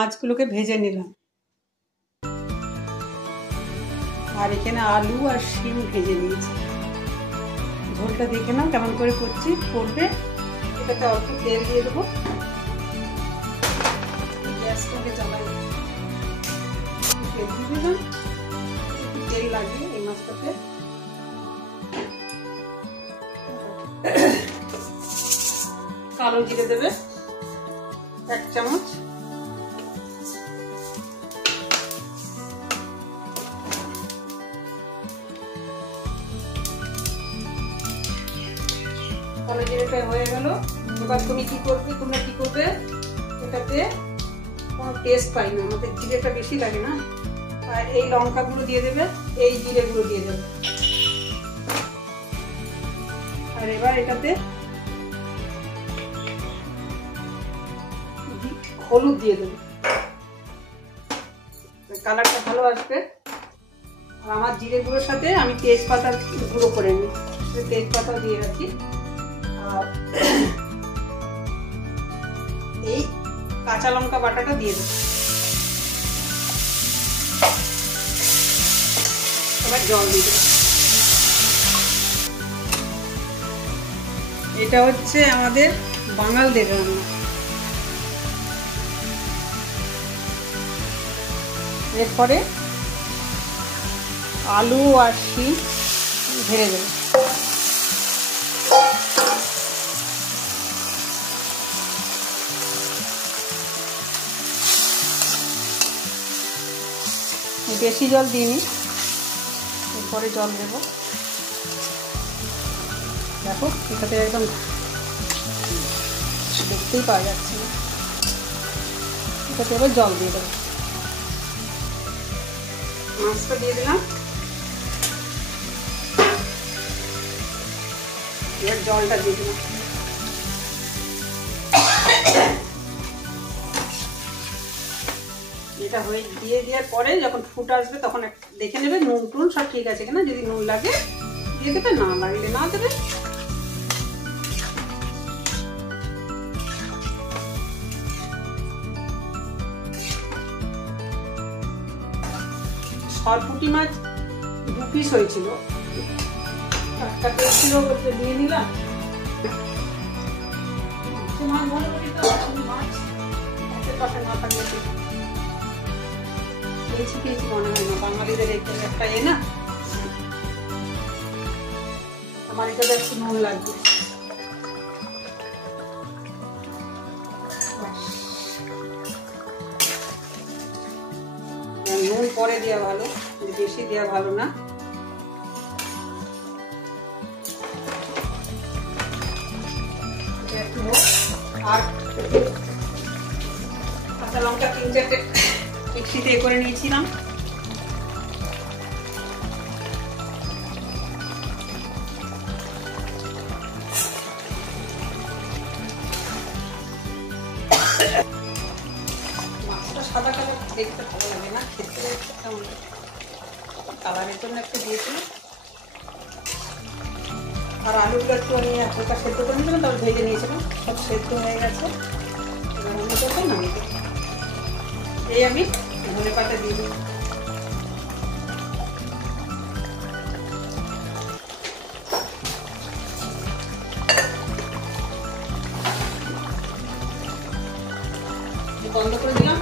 মাছগুলোকে ভেজে নিলাম, আর এখানে আলু আর শিম ভেজে নিয়েছি। ঝোলটা দেখে নাও কেমন করে করবে। এটাতে অল্প তেল দিয়ে দেবো, গ্যাসটাকে জ্বালাই, তেল দিয়ে দিলাম, তেল লাগিয়ে এই মাছটাতে কালো জিরে দেবে 1 চামচ, কালো জিরেটা হয়ে গেল। এবার তোমরা কি করবে, এটাতে কোনো টেস্ট পাই না, আমাদের জিরেটা বেশি লাগে না, আর এই লঙ্কাগুলো দিয়ে দেবে, এই জিরেগুলো দিয়ে দেবে, আর এবার এটাতে হলুদ দিয়ে দেবে, কালারটা ভালো আসবে। আর আমার জিরে গুঁড়োর সাথে আমি তেজপাতা গুঁড়ো করে নিই, তেজপাতা দিয়ে রাখি, আর এই কাঁচা লঙ্কা বাটাটা দিয়ে দেবো। এবার জল দিয়ে দেবো। এটা হচ্ছে আমাদের বাঙালদের রান্না। এরপরে আলু আর শিম ভেজে দেবো। বেশি জল দিইনি, এরপরে জল দেবো। দেখো এটাতে একদম দেখতেই পাওয়া যাচ্ছে না, এটাতে এবার জল দিয়ে দেবো। মাছটা দিয়ে দিলাম, এবার জলটা দিয়ে দিলাম। এটা দিয়ে দেওয়ার পরে যখন ফুট আসবে তখন দেখে নেবে নুন টুন সব ঠিক আছে কিনা, যদি নুন লাগে দিয়ে দেবে, না লাগলে না দেবে। সরপুঁটি মাছ 2 পিস হয়েছিল, একটা পিস ছিল বলতে দিয়ে নিলাম। মাছ ভালো করি তো, মাছ আশেপাশে না থাকলে খেয়েছি মনে হয় না, বাঙালিদের একটা না, আমার এটাতে একটু নুন লাগবে। নুন পরে দেওয়া ভালো, বেশি দেওয়া ভালো না। আর কাঁচা লঙ্কা 3-4টে মিক্সিতে করে নিয়েছিলাম, মাছটা সাদা কালার দেখতে ভালো লাগে না, খেতে কেমন কালারের জন্য একটু দিয়েছিলাম। আর আলুগুলো একটু আমি হালকা সেদ্ধ করে নিয়েছিলাম, তারপর ভেজে নিয়েছিলাম, সব সেদ্ধ হয়ে গেছে। এবার আমি যখন নামিয়ে দেবো, এই আমি ধনে পাতা দিয়ে দিই। বন্ধ করে দিলাম।